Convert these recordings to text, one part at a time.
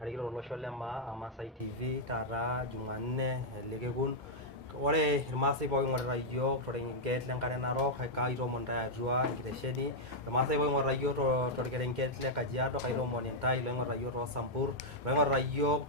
Arikito olosho le maa Masai TV taata Jumanne lekekun. Ore irmaasai pookin ing'orita iyiok torkerenket lenkare Narok kaitoomon ntae atua enkitesheni. Irmaasai pookin ing'orita iyiok torkerenket le Kajiado kaitoomon ntae loing'orita iyiok toosambur, loing'orita iyiok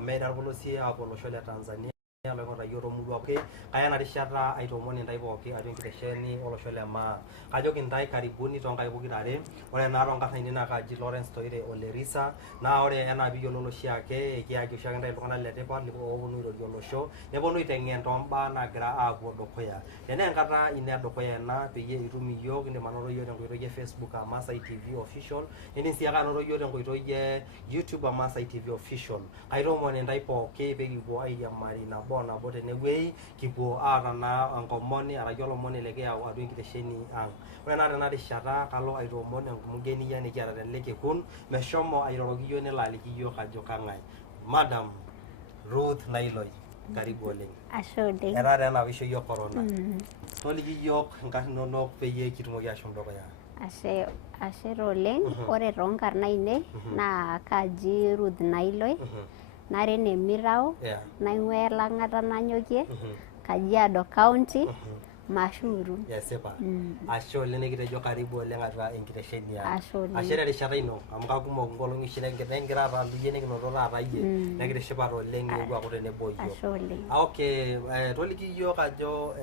meida irpolosie aapuo olosho le Tanzania. Loing'orita iyiok toomurua pookin. Kaya ena rishata aitoomon ntae pookin atua enkitesheni olosho le maa. Kajoki ntae karibuni toonkaik pokirare. Ore naa toonkarn ainei naa kaji Lawrence Toire Ole Risa. Naa ore enaa piiyiololo oshiake kiyaki oshiake ntae iltung'anak letipat ooponu airorie olosho, neponu aiteng'en tombaa naagira aapuo dukuya. Tenaa enkata ino edukuya ena peyie itum iyiok, indim anoto iyiok tenkoitoi e Facebook Masai TV Official, indim sii ake anoto iyiok tenkoitoi e YouTube Masai TV Official. Kaitoomon ntae pookin peekipuo airiamari nabo tenewuei, kipuo aata naa enkomoni araki olomoni likiyau atua enkitesheni ang'. Ore naa tena rishata kalo aitoomon emugeni ai nikiata tele kekun meshomo airoroki iyiok nelo aliki iyiok ajo kang'ae. Madam Ruth Nailoi, karibu oleng. Ashe oleng. Etaa taa enapisho iyiok corona. Toliki iyiok inkarn inonok peyie kitumoki ashom dukuya. Ashe oleng. Ore toonkarn ainei naa kaji Ruth Nailoi. Nara ene Mirao, naing'ua Elang'ata nanyokie, Kajiado County, Mashuru. Esipa. Ashe oleng nekitejo karibu oleng atua enkitesheni ang'. Ashe oleng. Ashe terishata ino amu kakumok inkolong'i oshi nekigira aata iyie nikinoto taata iyie. Nekitishipate oleng nikipuo aaku tenebo iyiok. Ashe oleng. Okay, toliki iyiok ajo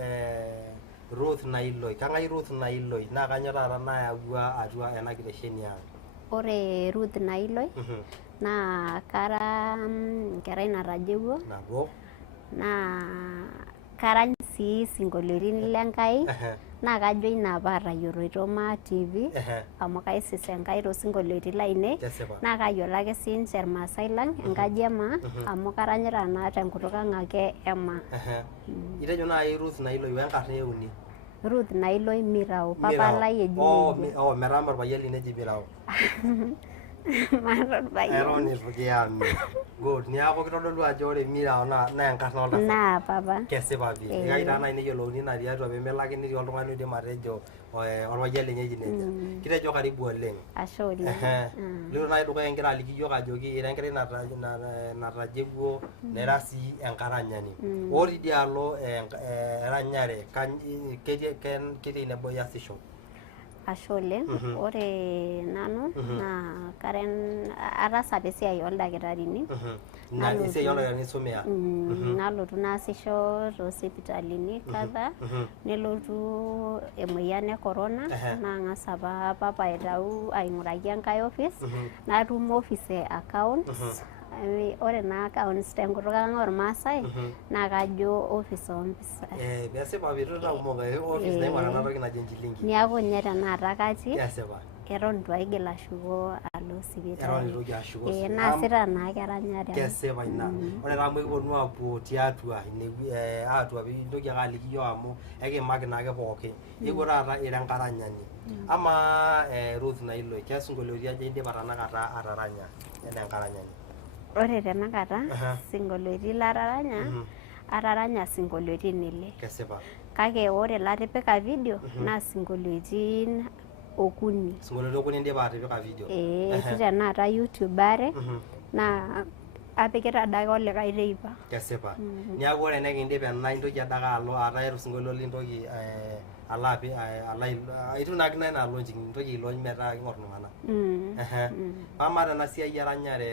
Ruth Nailoi. Kang'ae Ruth Nailoi naa kanyo taata nayawua atua ena kitesheni ang'? Ore Ruth Nailoi naa kara enkerai natajeuwua. Nabo. Naa karany sii isinkolioitin lenkai. Naa kajo ina paatayioloito Maa TV amu kaisis Enkai toosinkolioitin lainei. Naa kayiolo ake siinche irmaasai lang' enkaji e Maa amu karanyita naa tenkutuk ang' ake e Maa. Itejo naai Ruth Nailoi wenkarna euni? Ruth Nailoi Mirao, papa lai eji nejia. Oh, metaa orpayian lino eji Mirao. Maata orpayian. Eton itu kiami. Good, niaku kitodolu ajo ore Mirao naa enkarna oltasat. Naa papa. Kesipa pii. Ekai taa naai neyiolouni ina tiatua peemelo ake netii oltung'ani oidim atejo orpayian lenye eji nejia. Kitejo karibu oleng. Ashe oleng. Lito naai dukuya igira aliki iyiok ajoki ira enkerai natajeuwuo nira sii enkaranyani. Ore idialo eranyare ketii nebo iasisho? Ashe oleng. Ore nanu naa ataasa apa esiai oldakitarini. Esiai oldakitarini isomea? Nalotu naasisho toosipitalini kadhaa, nelotu emoyian e corona naang'as apa papa aitau aing'uraki enkae office, natum office e accounts. Ore naa accounts tenkutuk ang' ormaasai naa kajo office oompisai. Kesipa piitu kumok office naing'uraa ena toki naji enchilingi. Niaku ninye tenakata katii. Kesipa. Eton itu aigil ashuko alo sipitali. Eton itu ashuko sipitali. Naasita naake eranyare. Kesipa ina. Ore taa amu ekiponu aapuo tiatua atua piintoki ake aliki iyiok amu ekiimaki naake pookin. Epuo taata ira enkaranyani. Amaa Ruth Nailoi, kesinkolioitin aja indipa tanakata ataranya enaa enkaranyani? Ore tenakata sinkolioitin lataranya, ataranya sinkolioitin 6. Kesipa. Kake ore latipika video naa sinkolioitin 3. Sinkolioitin 3 indipa atipika video? Etii tenakata YouTube are naa apikita adake olikae teipa. Kesipa. Niaku ore enekindip ena intoki adake alo aatae osinkolio lintoki alo apik itu naake ina launching intoki ailony metaa king'orr iltung'anak. Amaa tena siai eranyare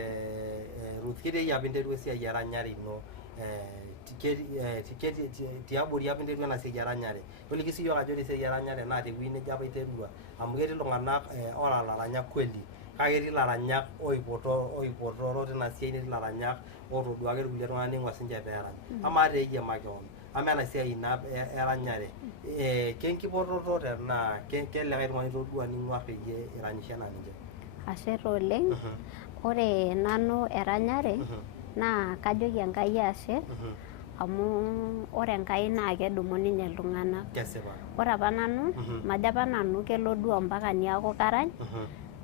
Ruth, ketii apa interua esiai eranyare ino tiabori apa interua ena siai eranyare. Toliki sii iyiok ajo ore esiai eranyare naa tewuei neje apa iterua amu ketii iltung'anak ora ilaranyak kweli, kake etii ilaranyak oipotoro tina siai, netii ilaranyak ootodua ake irkulie tung'anak neing'uaa siinche peerany. Amaa teeyie makeon, amaa ena siai ino eranyare kenkipototo tenaa kelikae tung'ani itodua ning'uarr peyie iranyisho enaa ninche? Ashe oleng. Ore nanu eranyare naa kajoki Enkai ashe amu ore Enkai naa kedumu ninye iltung'anak. Kesipa. Ore apa nanu majo apa nanu kelo duo mpaka niaku karany,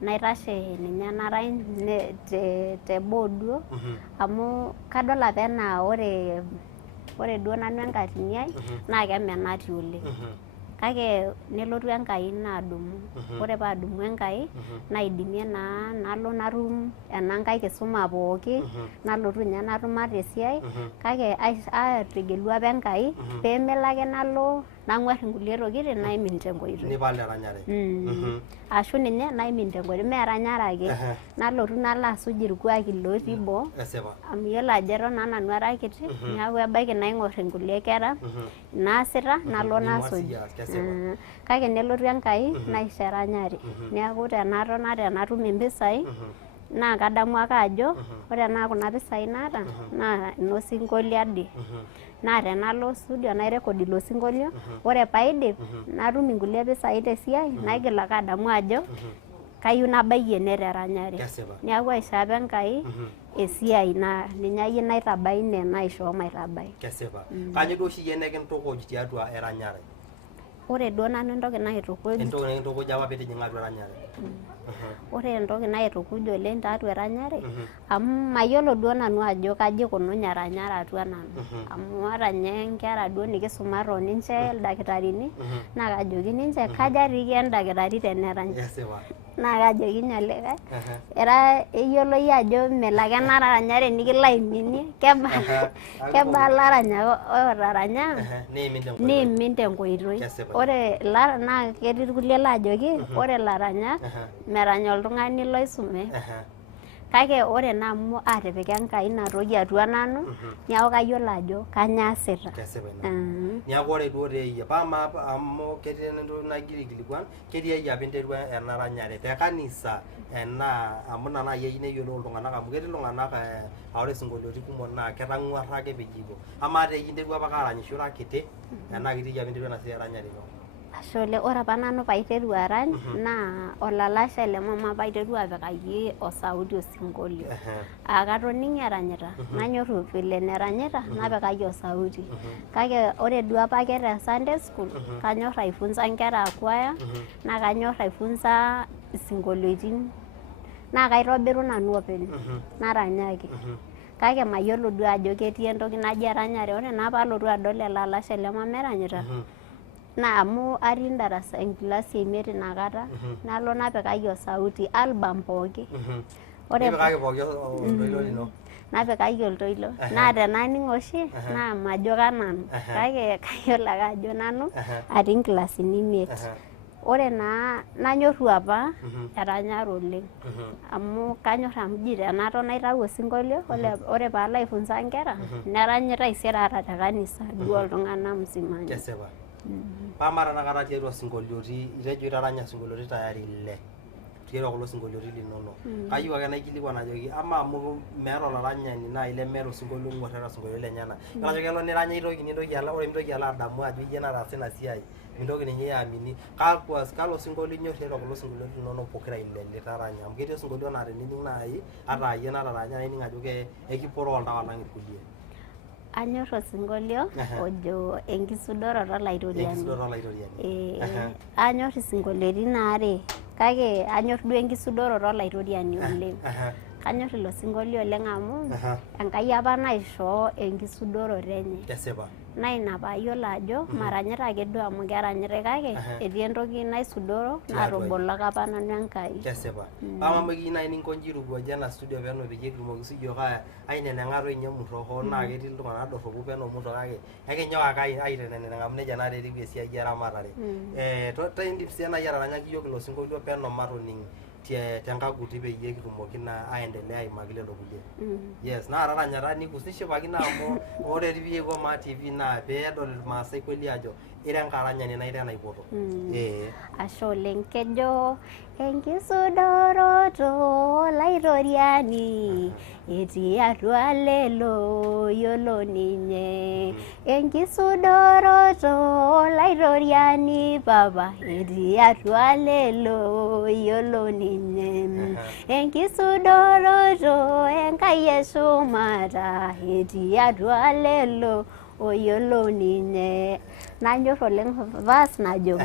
naitashe ninye narany teboo duo amu kadol apa enaa ore duo nanu enkatini ai naa kemenati oleng. kake nelotu Enkai naadumu ore paadumu Enkai naidimie naa nalo natum ena nkae kisuma pooki nalotu ninye natum ata esiai kake aategelu apa Enkai peemelo ake nalo nang'uarr inkulie tokitin naimin tenkoitoi nipal eranyare ashu ninye naimin tenkoitoi mee eranyare ake nalotu nalo asuj irkuaki lotii boo amu iyiolo ajo eton naa nanu ara kiti neeku ebaiki naing'orr inkulie kera naasita nalo nasuj kake nelotu Enkai naisho eranyare neeku tenaton ata enatum impisai naa kadamu ake ajo ore enaa kuna pisai naata naa inosinkolio ade naa tenalo studio nairecord ilo sinkolio ore paidip natum inkulie pisai tesiai naigil ake adamu ajo kayieu nabayie ene teranyare neeku aisho apa Enkai esiai naa ninye ayie naitabai ine naishoo maitabai. Kesipa. Kanyioo duo oshi iyie nekintukuj tiatua eranyare? Ore duo nanu entoki naitukuj apa piitijing'a atua eranyare. Ore entoki naitukuj oleng tiatua eranyare amu mayiolo duo nanu ajo kaji ikununye eranyare atua nanu amu ata ninye nkera duo nikisumate oninche ildakitarini naa kajoki ninche kaja tii iyie endakitari tenerany naa kajoki nyolikae era eyiolo iyie ajo melo ake ena ranyare nikilo aiminie kebaa ilaranyak ootaranya niimin tenkoitoi ore naa ketii irkulie laajoki ore ilaranyak merany oltung'ani loisume kake ore naa amu aatipika Enkai ina toki atua nanu neeku kayiolo ajo kanyioo aasita. Neeku ore duo teeyie amu ketii entoki nagira aikilikuan ketii apa interua ena ranyare te kanisa enaa amu ina naai eyieu neyiolou iltung'anak amu ketii iltung'anak ore sinkolioitin kumok naa ketang'uarra ake pejito amaa teeyie interua apa aranyisho ira kiti enaa ketii apa interua ena siai eranyare ino? Ashe oleng ore apa nanu paiteru arany naa olalashe le mama apa aiteru apikaki osauti osinkolio katoning'o eranyita nanyorr vile neranyita napikaki osauti kake ore duo apake te Sunday school kanyorr aifunza nkera kwaya naa kanyorr aifunza isinkolioitin naa kaitobiru nanu openy naranyaki kake mayiolo duo ajo ketii entoki naji eranyare ore naa paalotu adol ele alashe le mama eranyita naa amu atii enkilasi emiet inakata nalo napikaki osauti album pooki napikaki oltoilo naa tenaning' oshi naa majo kananu kake kayiolo ake ajo nanu atii nkilasini imiet ore naa nanyorru apa eranyare oleng amu kanyorr amu ji tenaton naitau osinkolio ore paalo aifunza nkera neranyi taisere ata te kanisa duo oltung'anak msima. Pama tanakata tiatua sinkolioiti itejo itaranya sinkolioiti tayari 6 tiatua kulo sinkolioiti linono kayieu ake naikilikuan ajoki ama amu meeta olaranyani naaji lemeeta osinkolio ong'uarr tiatua sinkolioiti lenyenak yiolo ajo kelo niranya ore mintoki alo adamu ajo iyie nataasa ina siai mintoki ninye aamini kalo sinkolio inyorr tiatua kulo sinkolioiti linono pokira ile litaranya amu ketii osinkolio naa tenining' naaji ata iyie nataranya nining' ajo ekiporoo oltau alang' irkulie. Anyorr osinkolio ojo enkisudoroto olaitoriani. Anyorr isinkolioitin aare kake anyorr duo enkisudoroto olaitoriani oleng. Kanyorr ilo sinkolio oleng amu Enkai apa naishoo enkisudoroto enye. Naa ina paayiolo ajo maranyita ake duo amu keranyitai kake etii entoki naisudoro naatuboloki apa nanu Enkai. Kesipa. Ama kiyieu naaji ninkonji airowuajie ena studio peno peyie kitumoki siyiok aineneng'a toi ninye murro hoo naa ketii iltung'anak dorropu peno murro kake ekinyok ake aiteneneng' amu nejia naa etiu esiai eramatare. Taindim sii naaji ataranyaki iyiok ilo sinkolio peno matoning' tenkaguti peyie kitumoki naa aendelea aimaki lelo kulie. Yes, naa taranyata nishipakino amu ore piikipuo maa TV naa peedol irmaasai kweli ajo ira enkaranyani naa ira enaipoto. Ashe oleng kejo enkisudoroto olaitoriani etii atua lelo yiolo ninye enkisudoroto olaitoriani papa etii atua lelo yiolo ninye enkisudoroto Enkai eshumata etii atua lelo oyiolo ninye. Nanyorr oleng verse najo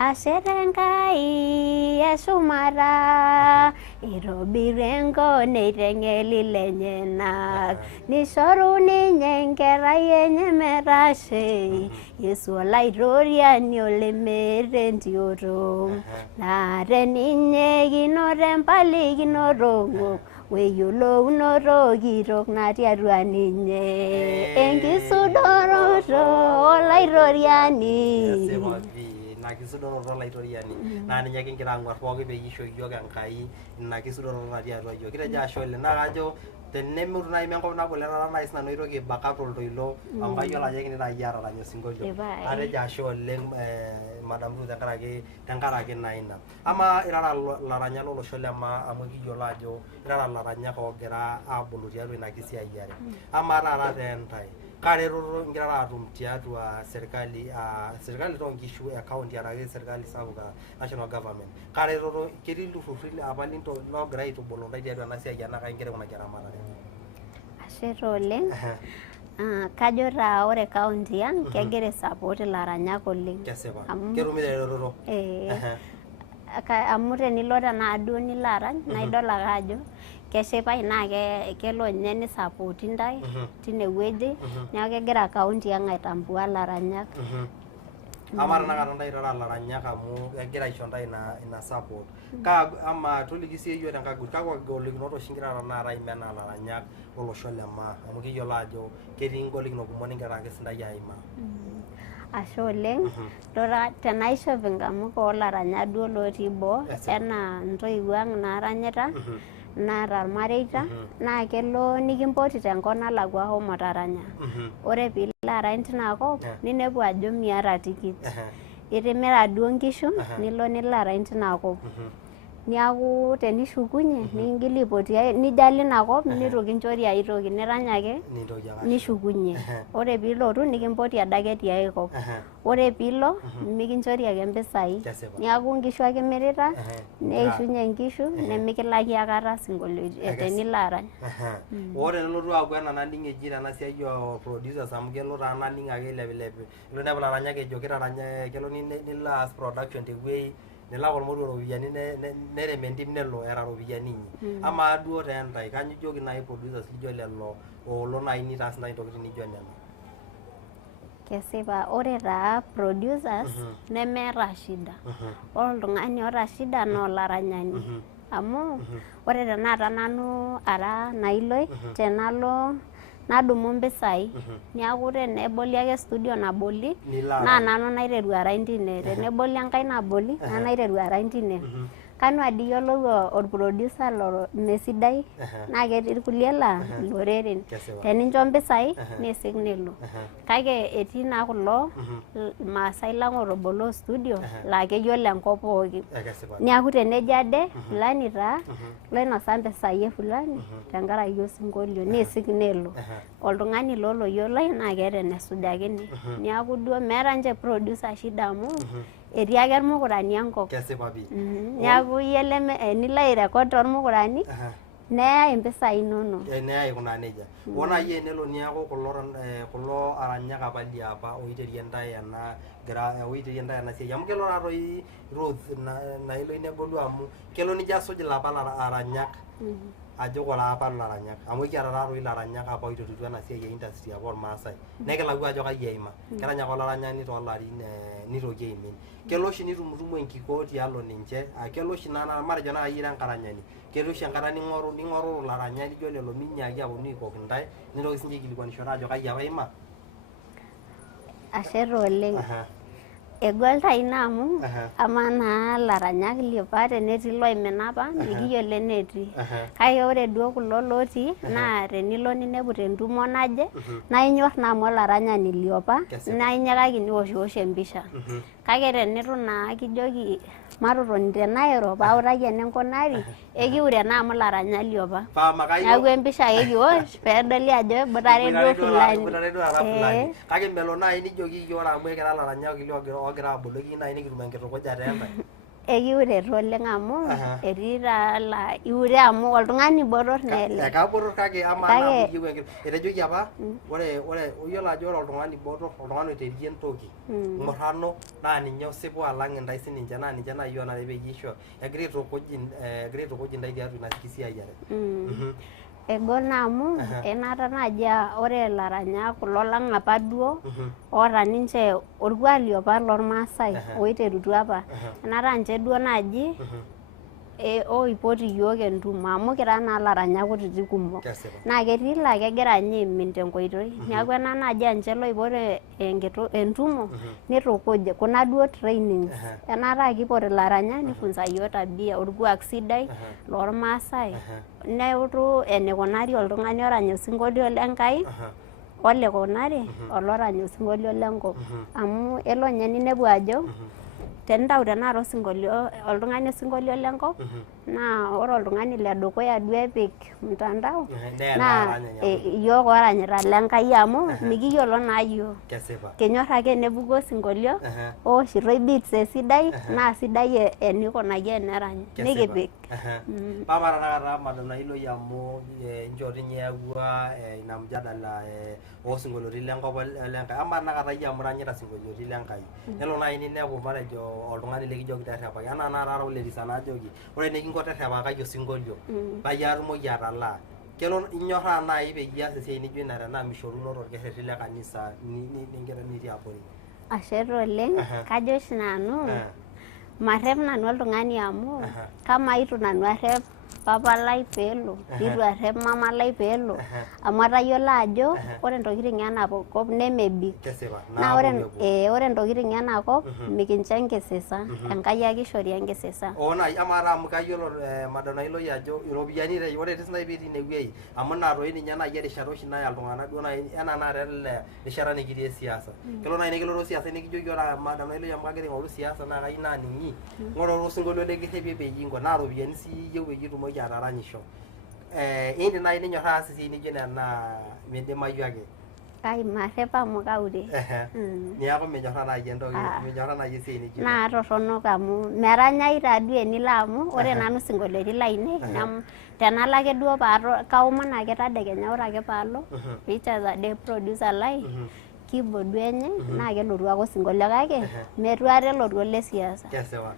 Asherenkai eshumata itobira enkop neiteng'eli lenyenak nishoru ninye enkerai enye metashe Yesu olaitoriani olemeeta entioto naa teninye kinoto empalikinoto ng'ok weyiolounoto kitok natii atua ninye enkisudoroto olaitoriani ina kisudoroto olaitoriani naa ninye kigira ang'uar pooki peyie isho iyiok Enkai ina kisudoroto natii atua iyiok. Kitejo ashe oleng naa kajo tenemutu naaji enkop nagol etaa naaji sinanu aitoki aibaka toltoilo amu kayiolo ajo ekingira iyie atarany osinkolio. Atejo ashe oleng Madam Ruth tenkaraki naa ina. Ama irara ilaranyak lolosho le maa amu kiyiolo ajo irara ilaranyak oogira aabulu tiatua ina kisiayiare. Ama taata teentai kaa reteto ingirara atum tiatua serkali toonkishu e county araki serkali sapuk national government. Kaa reteto ketii ilturrurri apa loogira aitubulu ntae tiatua ena siai enaa ingira aikunaki eramatare? Ashe taa oleng. Kajo taa ore county ang kegira aisupport ilaranyak oleng. Kesipa. Ketumito eretoto. Amu tenilo tenaaduo nilo arany naa idol ake ajo keshipai naa kelo ninye nisapoti ntae tinewueji neeku kegira county ang aitambua ilaranyak. Ama tenakata ntae irara ilaranyak amu kegira aisho ntae ina support. Ama toliki sii iyiok tenkagut kakwa golikinot oshi ingirara tenakata aimaa enaa ilaranyak lolosho le maa amu kiyiolo ajo ketii ngolikinot kumok ningira ake sintae aimaa. Ashe oleng. Tenaishop inkamuka oolaranyak duo lotii boo enaa ntoiwuo ang naaranyita naata irmareita naa kelo nikimpoti tenkop nalakwa homo taranya. Ore piilo arany tinakop ninepu ajo miata tikit. Itimira duo nkishu nilo arany tinakop. Niaku tenishukunye nikingili aipoti nijo inakop nitu kinchori ai toki nirany ake nishukunye. Ore piilotu nikimpoti adake tiai kop. Ore piilo mikinchori ake mpisai. Niaku nkishu ake imirita neishunye nkishu nemikilaki aikata sinkolioitin tenilo arany. Ore tenelotu aaku ena naning eji tena siai oo producers amu kelo taa naning ake ilepilep. Ilo inepu ilaranyak ejo kitaranya kelo nilo aas production tewuei nilak ormoruo ropiyiani nerem entim nelo era ropiyiani inyi. Ama duo teentai kanyo ijoki naaji producers lijo lelo oolo naaji nitaas ntae intokitin nijo nena? Kesipa ore taa producers nemeeta shida. Ore oltung'ani oota shida naa olaranyani. Amu ore tenakata nanu ara Nailoi tenalo nadumu mpisai. Niaku teneboli ake studio naboli naa nanu naiteru arany tine. Teneboli enkae naboli nanu naiteru arany tine. Kanu adi iyiolou orproducer mesidai naa ketii irkulie laa iloreren. Tenincho mpisai niisik nelo. Kake etii naa kulo irmaasai lang ootobolo studio laa keyiolo enkop pooki. Niaku tenejo ade fulani taa loinosa mpisai e fulani tenkaraki osinkolio niisik nelo. Oltung'ani loyioloi naa keeta enesujakini. Niaku duo meeta ninche producer shida amu etii ake irmukurani enkop. Kesipa pii. Niaku iyie enilo airecord tormukurani neyai impisai inonok. Neyai aikunaa nejia. Ore naaji enelo niaku kulo aranyak apa liapa oiterie ntae ena siai amu kelo taatoi Ruth Nailoi nebolu amu kelo nijo asuj ilapa aranyak ajo kolaapa ilaranyak amu kiata taatoi ilaranyak apa oiterutua ena siai e industry apa ormaasai. Nekilau ajo kai eima. Kerany ake olaranyani toolarin nitoki aimin. Kelo oshi nitumutumu enkikoo tialo ninche. Kelo oshi matejo naaji ira enkaranyani. Kelo oshi enkata ning'oru ilaranyak lijo lelo minyiaki aponu aikok ntae nitoki sinche aikilikuanisho ajo kai apa iima. Ashe taa oleng. Egol taa ina amu ama naa ilaranyak liapa tenetii loimina apa mikiyiolo enetii. Kake ore duo kulo lotii naa tenilo ninepu tentumo naje naa inyorr naa amu olaranyani liopa naa inyakaki niwoshwosh empisha. Kake tenitu naa kijoki matotoni tenairo pautaki enenkunari ekiure naa amu ilaranyak liopa. Neeku empisha ake kiwosh peedoli ajo eboitare duo fulani. Kake melo naaji nijoki iyiook amu ekira ilaranyak ogira aboloki naaji nikitum enkitukuja teentai. ekiuret oleng amu etii taa laa iure amu oltung'ani botorr nele. Kabotorr kake amaa naa iyieu etejoki apa ore iyiolo ajo ore oltung'ani botorr oltung'ani oiterie entoki murrano naa ninye osipu alang intae sininche naa ninche naaji onare peyie isho egira aitukuj intae tiatua ina kisiayiare. Egol naa amu enata naaji ore ilaranyak kulo lang apa duo oota ninche orkuak liopa lormaasai oiterutua apa enata ninche duo naaji oipot iyiok entumo amu kira naa ilaranyak kutitik kumok naa ketii laa kegira ninye aimin tenkoitoi niaku ena naaji ninche loipot entumo nitukuj kuna duo trainings enata kipot ilaranyak nifunza iyiok tabia orkuak sidai lormaasai neutu enikunari oltung'ani orany osinkolio lenkai olikunari olorany osinkolio lenkop amu elo ninye ninepu ajo tenintau tenakata oltung'ani osinkolio lenkop naa ore oltung'ani ledukuya duo epik mtandao naa iyiok oranyita lenkai amu mikiyiolo naa iyiok kinyorr ake enepuku osinkolio owoshitoi beats esidai naa sidai enikunaki enerany nikipik. Papa tanakata Madam Nailoi amu inchoo tinye eyawua ina mjadala osinkolioitin lenkop olenkai amaa tanakata iyie amu iranyita isinkolioitin lenkai nelo naaji ninepu matejo oltung'ani likijoki terrepaki enaa naata ule Lisa naajoki ore enikinko terrepakaki osinkolio payie atumoki atalaa kelo inyorraa naaji peyie ias esiai nijo ina tenaa mishoruno torkerreti le kanisa nitii abori. Ashe oleng kajo oshi nanu marrep nanu oltung'ani amu kama itu nanu arrep papa lai peelo nitu arrep mama lai peelo amu atayiolo ajo ore ntokiting enakop nemebik naa ore ntokiting enakop mikincho enkisisa Enkai ake ishori enkisisa. Naaji amaa taa amu kayiolo Madam Nailoi ajo iropiyiani ore etii sinai pitii inewueji amu ina toi ninye naaji erishata oshi naya iltung'anak duo naaji enaa naata ele rishata nikitii esiasa kelo naaji nikilotu siasa nikijoki ore Madam Nailoi amu kagira aing'oru siasa naa kayieu naaning'i ng'oru osinkolio likirrepie peyie inko naa iropiyiani sii iyieu peyie itumoki ataranyisho indim naaji ninyorraa aas esiai nijo ina naa midimayu ake. Kai marrep amu kaure. Niaku minyorraa naaji entoki minyorraa naaji esiai nijo naa torronok amu meranyai taaduo enilo amu ore nanu isinkolioitin lainei tenalo ake duo kaomon ake tadekenya ore ake paalo picheza de producer lai keyboard duo enye naa kelotu ake osinkolio kake metu aikata elotu ole siasa. Kesipa.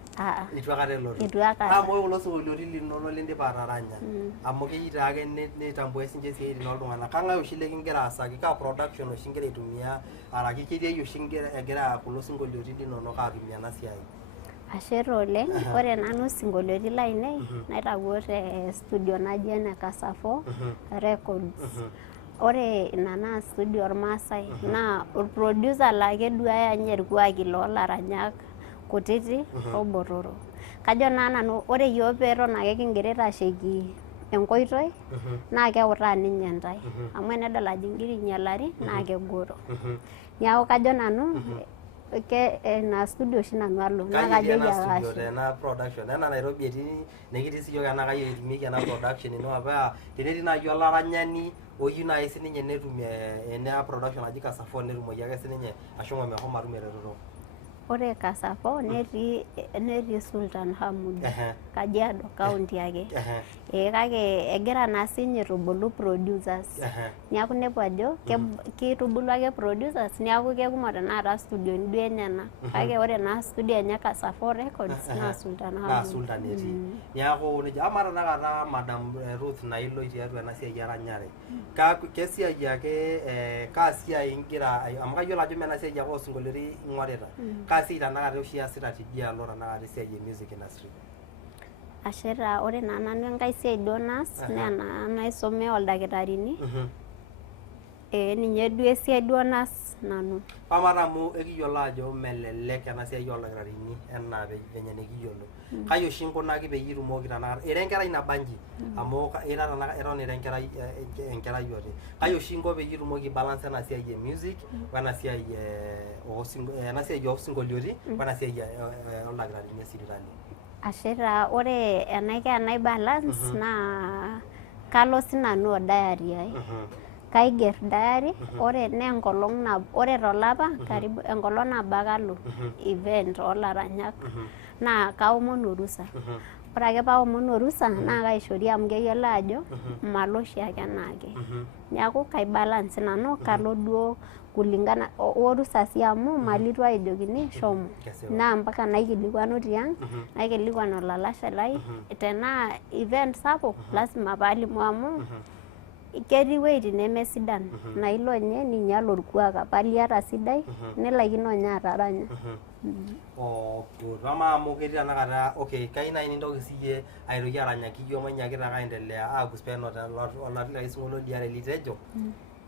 Itu aikata elotu. Itu aikata. Amu ore kulo sinkolioitin linonok lindipa ataranya amu keyieu taake nitambuai sinche isiaitin oltung'anak kang'ae oshi likingira aasaki kaa production oshi ingira aitumia araki ketii oshi egira kulo sinkolioitin linonok aatumie ena siai. Ashe oleng ore nanu isinkolioitin lainei naitawuo te studio naji ene Kasafo Records. Ore ina naa studio ormaasai naa orproducer laa keduaya ninye irkuaki loolaranyak kutiti obotoro. Kajo naa nanu ore iyiok peeton ake kingira aitasheki enkoitoi naa keutaa ninye ntae amu enedol ajo ingira ainyalari naa kegoro. Niaku kajo nanu ina studio oshi nanu alo naa kajoki ake tena production ena Nairobi etii nekitii siyiok ena kayieu etumieki ena production ino apa tenetii naaji olaranyani oyieu naaji sininye netum ena production naji Kasafo netumoki ake sininye ashomo mehomo atum eretoto. Ore Kasafo netii Sultan Hamud Kajiado county ake kake egira naa sinye aitubulu producers niaku nepu ajo kitubulu ake producers niaku kekumok tenakata studioni duo enyenak kake ore naa studio enye Kasafo Records naa Sultan Hamud. Naa Sultan etii. Niaku nejia amaa tenakata Madam Ruth Nailoi tiatua ena siai eranyare kesiai ake kaa siai ingira amu kayiolo ajo mena siai ake osinkolioitin ing'orita kaa siai tenakata oshi iasita tidialo tenakata esiai e music industry. Ashe taa ore naa nanu enkae siai duo naas naa ena naisomea oldakitarini ninye duo esiai duo naas nanu. Pamata amu ekiyiolo ajo melelek ena siai oldakitarini enaa venye nikiyiolo. Kai oshi inkunaki peyie itumoki tenakata ira enkerai nabanji amu ira tenakata eton ira enkerai yote. Kai oshi inko peyie itumoki balance ena siai e music wena siai osinkolioitin wena siai oldakitarini esipitali. Ashe taa ore enaiko balance naa kalo sinanu diary ai. Kaiger diary ore naa enkolong ore tolapa karibu enkolong nabo ake alo event olaranyak naa kaomonu orusa. Ore ake paomonu orusa naa kaishori amu keyiolo ajo malo oshiake enaake. Neeku kaibalance nanu kalo duo kulingana orusa sii amu malotu ajokini shomo. Naa mpaka naikilikuanu tiang', naikilikuan olalashe lai tenaa event sapuk lazima paalimu amu ketii wueitin nemesidan naa ilo nye ninyal orkuak apa liata sidai nilaikino nye ataranya. Amaa amu ketii tanakata kayieu naaji nintoki siyie aitoki aranyaki iyiok mainyakita ake aendelea aakus peenot olari sinkolio liare litejo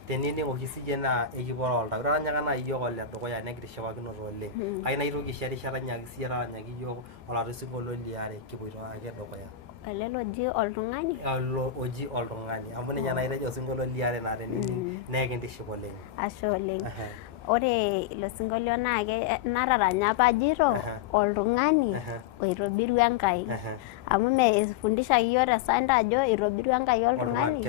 tenining oshi siyie naa ekiporo oltau. Itaranyaka naaji iyiok ole dukuya nekitishipakinote oleng. Kayieu naa itoki aisho erishata nyaaki siyie taranyaki iyiok olari sinkolio liare kipuoito ake dukuya. Ele loji oltung'ani? Oji oltung'ani amu ninye naa itejo osinkolio liare naa tenining nekintiship oleng. Ashe oleng. Ore ilo sinkolio naa nataranya apa ajito oltung'ani oitobiru Enkai. Amu mefundishaki iyiok te Sunday ajo itobiru Enkai oltung'ani.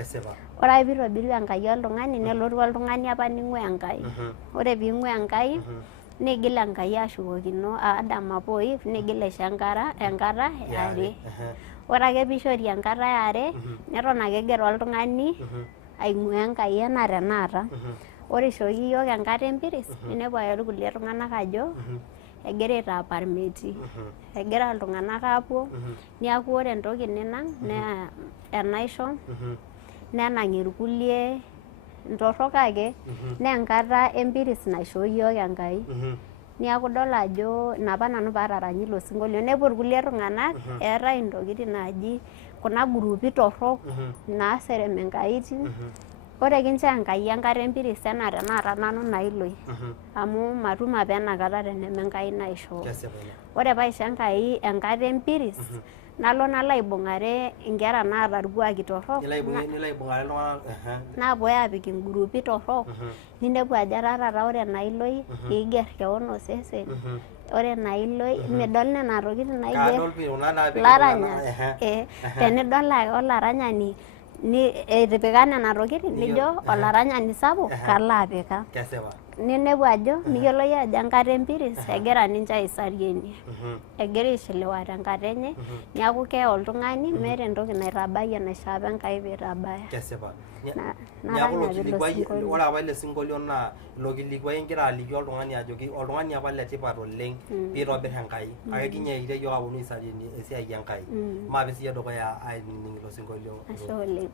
Ore ake piitobiru Enkai oltung'ani nelotu oltung'ani apa ning'ua Enkai. Ore piing'ua Enkai niigil Enkai ashukokino Adam apa oif niigil aisho enkata eare. Ore ake piishori enkata eare neton ake egira oltung'ani aing'ua Enkai enaa tenakata. Ore ishooki iyiok enkata empiris ninepu ake irkulie tung'anak ajo egira aitaapal metii. Egira iltung'anak aapuo niaku ore entoki ninang' naa enaisho nenang' irkulie ntorrok ake naa enkata empiris naishoo iyiok Enkai. Niaku idol ajo ina apa nanu paataranya ilo sinkolio. Nepuo irkulie tung'anak eetae intokitin naaji kuna guruupi torrok naaserem Inkaitin. Ore kincho Enkai enkata empiris enaa tenakata nanu Nailoi amu matum apa enakata teneme Enkai naishoo. Ore paisho Enkai enkata empiris nalo aibung'are inkera naata irkuaki torrok naapuo aapik inguruupi torrok ninepu ajo etaa taata ore Nailoi kiigerr keon osesen. Ore Nailoi midol nena tokitin naiger laranyak. Tenidol ake olaranyani etipika nena tokitin nijo olaranyani sapuk kalo apika. Ninepu ajo niyiolou ajo enkata empiris egira ninche aisarienie. Egira aishiliwa tenkata enye niaku keye oltung'ani meeta entoki naitabayie naisho apa Enkai piitabaya. Naranya ilo sinkolio. Ore apa ile sinkolio naa ilo kilikuai igira aliki oltung'ani ajoki oltung'ani apa letipat oleng piitobirr Enkai. Kake kinyaakita iyiok aponu aisarienie esiai Enkai. Maape siyie dukuya ainining ilo sinkolio. Ashe oleng.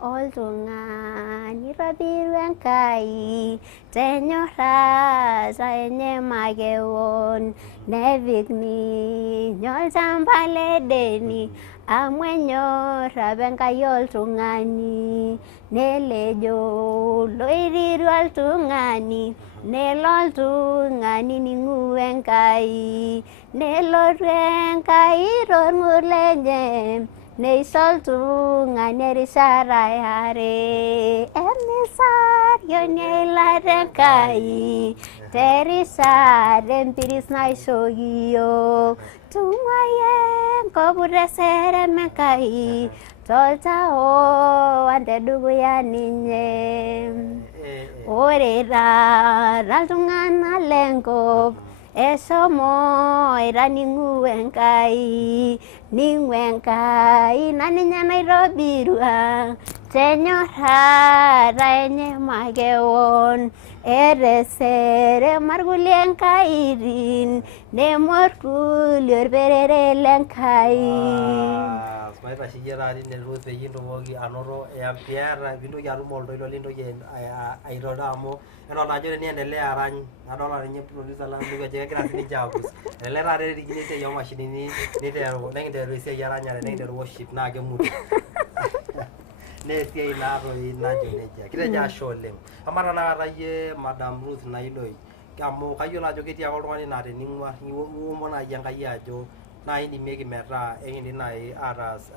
Oltung'ani oitobiru Enkai tenyorrata enye makewon nepik ninye olchamba ledeni amu enyorr apa Enkai oltung'ani nelejo loitiru oltung'ani nelo oltung'ani ning'ua Enkai nelotu Enkai torng'ur lenye neisho oltung'ani erishata eare emisarioni eilata Enkai terishata empiris naishooki iyiok tung'uai enkop teserem Enkai toltau tedukuya ninye. Ore taata iltung'anak lenkop eshomoita ning'ua Enkai naa ninye naitobirua tenyorrata enye makewon eteserema irkulie Nkaitin nemorr kulie orperere leNkai. Maitasheyie taata ine Ruth peyie intumoki anoto piintoki atum oltoilo lintoki aitodol amu edolta ajo teniendelea arany adolta ninye producer lang ajo kegira sininche aakus. Elelek taata erikino esiai oomashinini nekinteru esiai eranyare nekinteru worship naa kemutu. Naa esiai naatoi najo nejia. Kitejo ashe oleng. Amaa tanakata iyie Madam Ruth Nailoi amu kayiolo ajo ketii ake oltung'ani naa tening'uar iomon naaji Enkai ajo naa indimieki metaa ekindim naaji ataas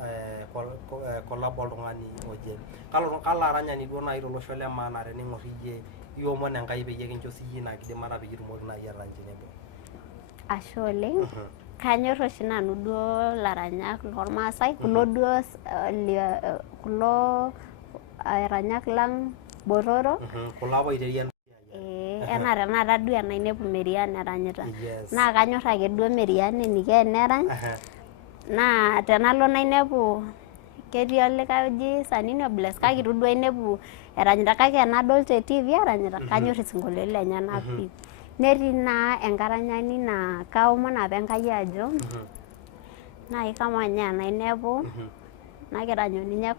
collab oltung'ani oje. Kalo aranyani duo naaji tolosho le maa naa tening'orr iyie iomon Enkai peyie kincho siyie ina kidimata peyie itumoki naaji atarany tenebo. Ashe oleng. Kanyorr oshi nanu duo laranyak lormaasai kulo duo kulo aranyak lang botoro. Kulo apa oiteria enaa tenakata duo enainepu Merian eranyita naa kanyorr ake duo Merian eniko enerany naa tenalo nainepu ketii olikae oji Sanino Bless kake itu duo ainepu eranyita kake enadol te TV eranyita kanyorr isinkolioitin lenyenak pii. Netii naa enkaranyani naa kaomon apa Enkai ajo nai kama ninye enainepu nakirany oninye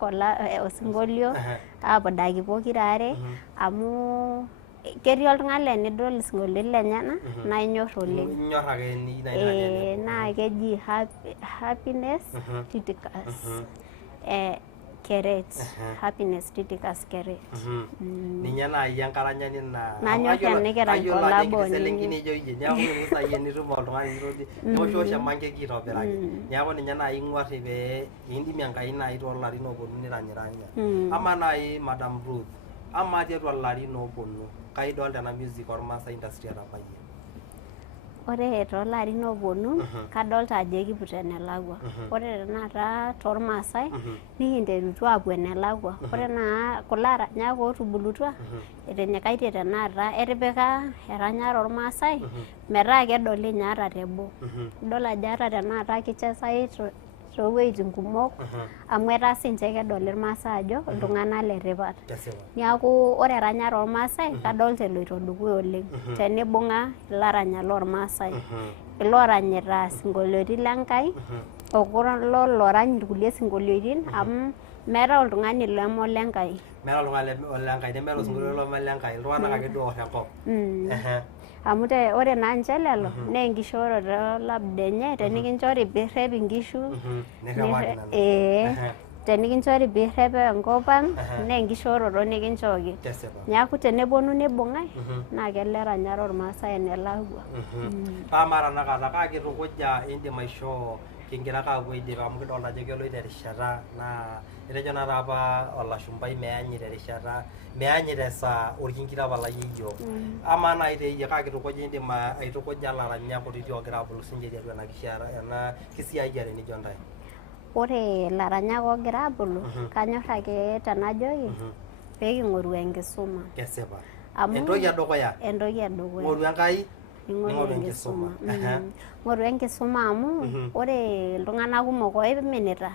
osinkolio apudaki pokirare amu ketii oltung'ani laa enidol isinkolioitin lenyenak naa inyorr oleng. Naa keji Happiness Titicus Keret. Happiness Titicus Keret. Ninye naaji enkaranyani naa nanyorr tenikirany kolabo oninye. Neeku imusai enitum oltung'ani niwoshwosh emankeki aitobiraki. Neeku ninye naaji ing'uarr pee kindimie Enkai naaji toolarin oopwonu niranyiranya. Amaa naaji Madam Ruth, amaa tiatua ilarin oopwonu kai idolita ena music ormaasai industry etabayie? Ore toolarin oopwonu kadolta ajo ekiput enelakwa. Ore tenakata tormaasai nikinterutua aapwo enelakwa. Ore naa kulo aranyak ootubulutua etinyikaitie tenakata etipika eranyare ormaasai metaa kedoli ninye ata teboo. Idol ajo ata tenakata kichesai toowueitin kumok amu etaa siinche kedol irmaasai ajo iltung'anak letipat. Neeku ore eranyare ormaasai kadolta eloito dukuya oleng tenibung'a ilaranyak lormaasai. Ilooranyita isinkolioitin lenkai okulo loorany irkulie sinkolioitin amu meetai oltung'ani leme olenkai. Meetai oltung'ani olenkai nemeeta osinkolio leme olenkai, iltung'anak ake duo oorr enkop. Amu ore naa ninche lelo naa enkishooroto labda enye tenikinchori piirrep inkishu tenikinchori piirrep enkop ang' naa enkishooroto nikinchooki. Neeku tenepwonu nibung'ai naa kelo eranyare ormaasai enelakwa. Amaa tenakata kaa kitukuja indim aishoo kigira ake aapwo aidip amu kidolta ajo keloito erishata naa etejo naa taapa olashumbai meanyita erishata, meanyita esaa orkingira palayie iyiok. Amaa naaji teeyie kaa kitukuja indim aitukuja ilaranyak kutitik oogira aabulu siinche tiatua ena kisiayiare nijo ntae? Ore ilaranyak oogira aabulu kanyorr ake tenajoki peeking'oru enkisuma. Kesipa. Entoki edukuya? Entoki edukuya. Ng'oru Enkai ning'oru enkisuma. Ng'oru enkisuma amu ore iltung'anak kumok oiminita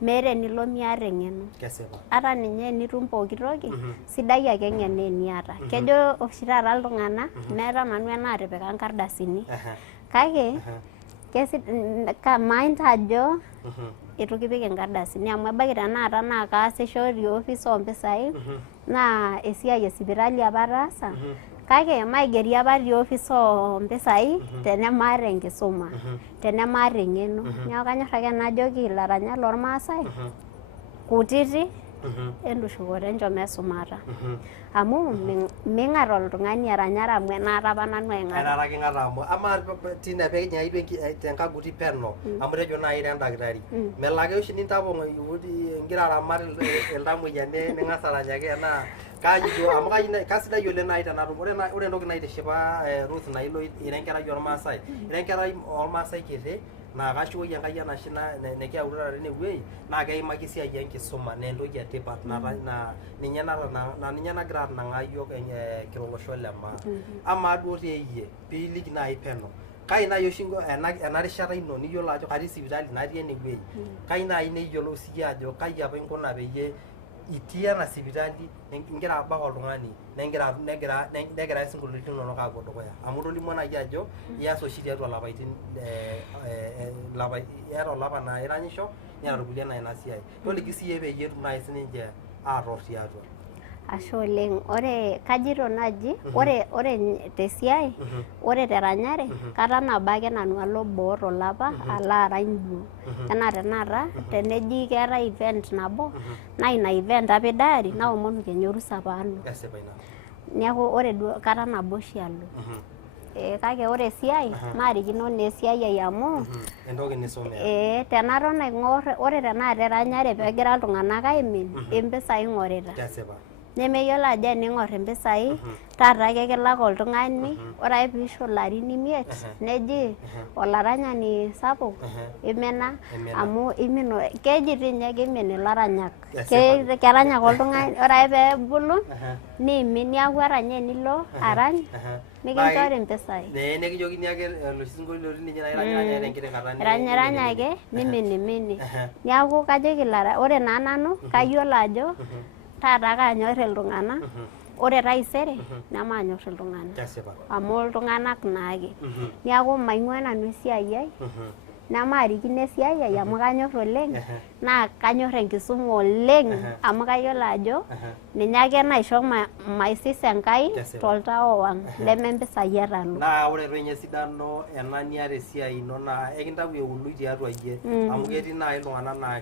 meeta enilo miata eng'eno. Kesipa. Ata ninye enitum pooki toki sidai ake eng'eno eniata. Kejo oshi taata iltung'anak meeta nanu enaatipika nkardasini. Kake mind ajo itu kipik inkardasini amu ebaiki tenakata naa kaasisho tioffice oompisai naa esiai esipitali apa ataasa kake maigeri apa tioffice oompisai tenemaata enkisuma, tenemaata eng'eno. Neeku kanyorr ake najoki ilaranyak lormaasai kutiti entushukoto enchom esumata. Amu ming'at oltung'ani eranyare amu enaata apa nanu aing'at. Enaata king'ata amu amaa tine peekinyang'aki tenkaguti peno amu itejo naai ira endakitari. Melo ake oshi nintapong' igira aramat iltamuoyia ning'as aranyaki enaa kaji duo amu kasidai oleng naai tenatum. Ore entoki naitishipa Ruth naa ira enkerai ormaasai, ira enkerai ormaasai kiti naa kashukoki Enkai enashe nekiyautua taata enewuei naa keimaki esiai enkisuma naa entoki etipat naa ninye nagira anang'aa iyiok kira olosho le maa. Amaa duo teeyie piiliki naai peno kai naai oshi ena rishata ino niyiolo ajo katii sipitali natii enewuei, kai naai neyiolou siyie ajo kai apa inkuna peyie itii ena sipitali igira abak oltung'ani negira isinkolioitin inonok aapwo dukuya amu itolimuo naai ajo ias oshi tiatua lapaitin iyata olapa naa iranyisho niata irkulie naa ina siai. Toliki siyie peyie etum naai sininche aatorr tiatua. Ashe oleng. Ore kajito naaji ore tesiai ore teranyare kata nabo ake nanu alo boo tolapa alo arany duo. Enaa tenakata teneji keetae event nabo naa ina event apik diary naomonu kenya orusa paalo. Neeku ore duo kata nabo oshi alo. Kake ore esiai maarikino naa esiai ai amu entoki nisomea. Tenaton aing'orr ore tenakata eranyare peegira iltung'anak aimin impisai ing'orita. nemeyiolo ajo ening'orr impisai taata ake kilak oltung'ani ore ake piishu ilarin 5 neji olaranyani sapuk imina amu keji tinye kimin ilaranyak keranyak oltung'ani ore ake peebulu niimin niaku eranya enilo arany mikinchori impisai nekijokini ake loshi sinkolioitin ninye nairanyiranya tenkiti kata iranyiranya ake niminimini niaku kajoki ore naa nanu kayiolo ajo taata kaanyorr iltung'anak ore taisere nemaanyorr iltung'anak amu iltung'anak naake niaku maing'ua nanu esiai ai nemaarikino esiai ai amu kanyorr oleng naa kanyorr enkisuma oleng amu kayiolo ajo ninye ake naisho maisisa Enkai toltau ang leme mpisai etalo. Naa ore toi ninye esidano ena niata esiai ino naa ekintau eului tiatua yie amu ketii naaji iltung'anak naa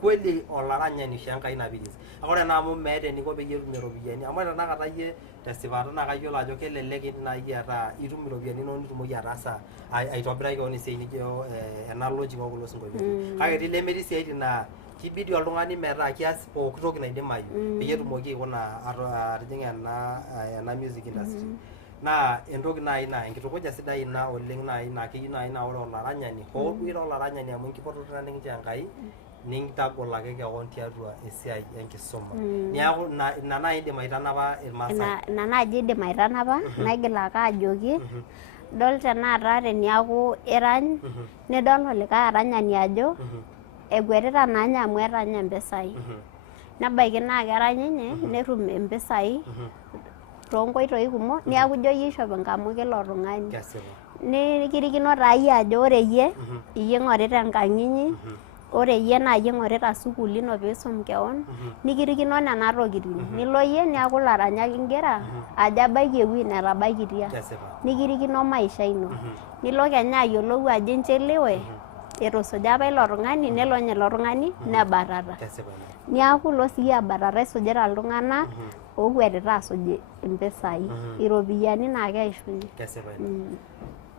kweli olaranyani oshi Enkai napiris. Ore naa amu meeta eniko peyie etum iropiyiani amu ore tenakata yie tesipata naa kayiolo ajo kelelek naaji etaa itum iropiyiani inonok nitumoki ataasa aitobiraki keon esiai nijo ena logic okulo sinkolioitin. Kake etii lemetii isiaitin naa kibidi oltung'ani metaa kias pooki toki naidimayu peyie etumoki aikuna atijing'a ena music industry. Naa entoki naaji naa enkitukuja sidai ina oleng naaji naa keyieu naaji naa ore olaranyani hoo duo ira olaranyani amu enkipototo nikinchoo Enkai nintagol ake keon tiatua esiai enkisuma. Niaku ina naaji indim aitanapa irmaasai. Ina naaji indim aitanapa naigil ake ajoki dol tenakata teniaku irany nidol olikae aranyani ajo egwetita naa ninye amu etanya impisai nebaiki naa kerany ninye netum impisai toonkoitoi kumok niaku ijo yie ishop enkamuke ilo tung'ani nikirikino taa yie ajo ore yie ing'orita enkang inyi ore yie naa yie ing'orita sukuul ino piisum keon nikirikino nena tokitin nilo yie niaku ilaranyak igira ajo abaiki ewuei netabaikitia nikirikino maisha ino nilo kenya ayiolou ajo inchelewe etusuja apa ilo tung'ani nelo nye ilo tung'ani nebatata niaku ilo siyie abatata isujita iltung'anak okwetita aasuj impisai iropiyiani naa keishunye.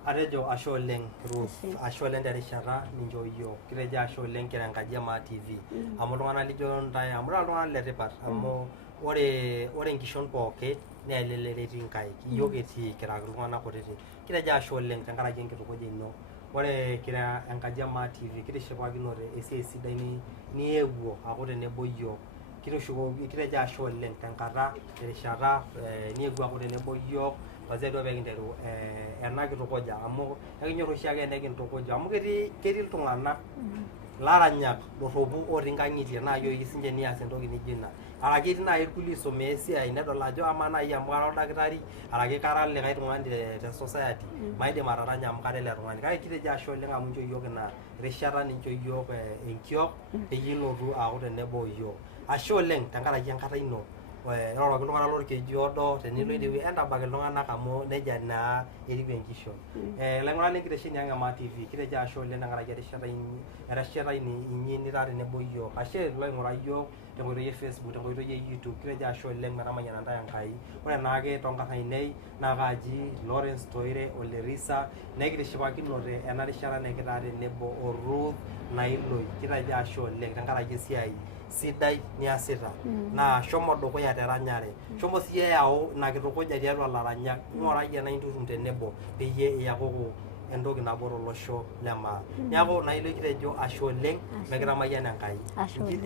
Atejo ashe oleng Ruth, ashe oleng terishata ninchoo yiok. Kitejo ashe oleng kira enkaji ema TV amu iltung'anak lijo ntae amu iltung'anak letipat amu ore enkishon pooki naa elelero etii nkaik yiok etii kira iltung'anak kutitik. Kitejo ashe oleng tenkaraki enkitukuja ino. Ore kira enkaji ema TV kitishipakinote esiai sidai niewuo aaku tenebo yiok. Kitejo ashe oleng tenkata terishata niewuo aaku tenebo yiok wazee duo pekinteru ena kitukuja amu ekinyor oshi ake enekintukuja amu ketii iltung'anak laranyak doropu otii nkang'itie naa yiok sinche nias entoki nijo ina. Araki etii naaji irkulie isomea esiai nedol ajo amaa naaji amu kara oldakitari araki kara likae tung'ani te society maidim ataranya amu kara ele tung'ani. Kake kitejo ashe oleng amu inchoo yiok ina rishata ninchoo yiok enkiok peyie ilotu aaku tenebo yiok. Ashe oleng tenkaraki enkata ino. Iroroki iltung'anak lorkeju odo tenilo idie entabaki iltung'anak amu nejia naa etiu enkishon. Ilaing'uranak lenkitesheni ang ema TV kitejo ashe oleng tenkaraki erishata inyi nitaa tenebo yiok. Ashe iloing'ura yiok tenkoitoi e Facebook tenkoitoi e YouTube kitejo ashe oleng metamayiana ntae Enkai. Ore naake toonkarn ainei naa kaaji Lawrence Toire Ole Risa nekitishipakinote ena rishata nekitaa tenebo o Ruth Nailoi. Kitejo ashe oleng tenkaraki esiai sidai niasita naa shomo dukuya teranyare shomo siye yao ina kitukuja tiatua ilaranyak ng'urai ena intutum tenebo peyie iyakuku entoki nabo tolosho lemaa. Niaku Nailoi kitejo ashe oleng mekitamayiana Enkai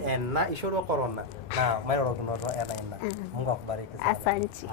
ena ishorua corona naa mairorokinoto ena ina. Mungu akubariki sana. Asante.